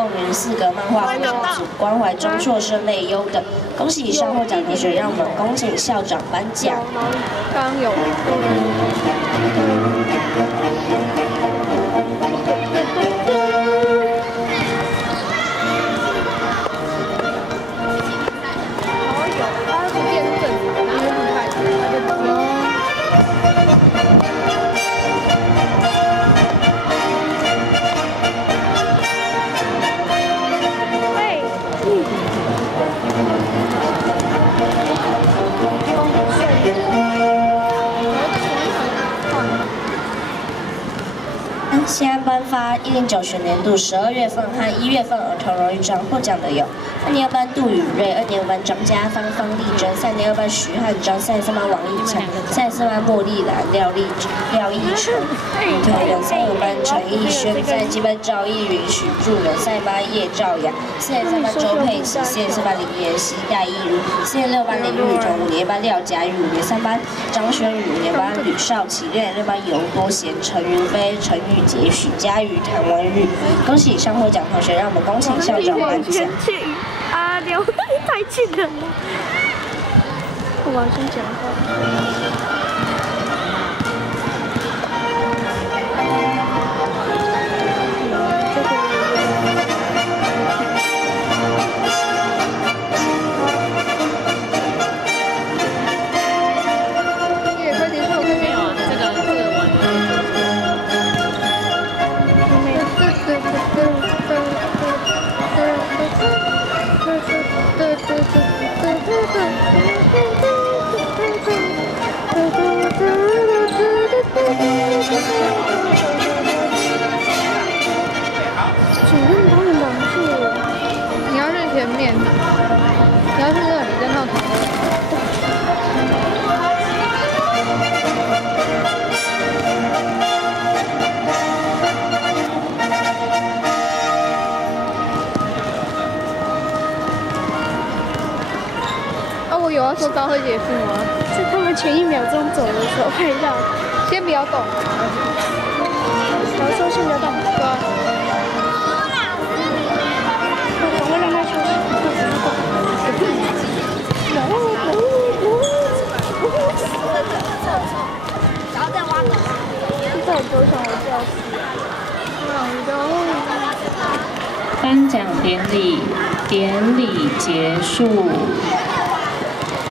梦云4个漫画工作组关怀中辍生类优等。恭喜以上获奖同学，让我们恭请校长颁奖。刚有。现在颁发109学年度12月份和1月份儿童荣誉奖获奖的有2年2班杜宇瑞、2年5班张家芳、方丽珍、3年2班徐汉章、3年3班王义强、3年4班莫丽兰、廖义成、女团员3年5班陈奕轩、3年7班赵逸云、许祝人、3年8班叶兆阳、4年3班周佩琪、4年4班林妍希、戴义如、4年6班林玉彤、5年班廖佳玉、5年3班张轩宇、5年班吕少奇、6年6班尤多贤、陈云飞、陈宇杰、许佳瑜、谭文玉。恭喜以上获奖同学，让我们恭请校长颁奖。阿廖太气人了！我要先讲话。主任帮你忙去，你要去前面，你要去这里在那头。我有要说招会结束吗？在他们前1秒钟走的时候拍到，先不要动。然后说先不要动。对啊。我会让他休息，不要动。然后再挖狗。现在我多想我教室。颁奖典礼结束。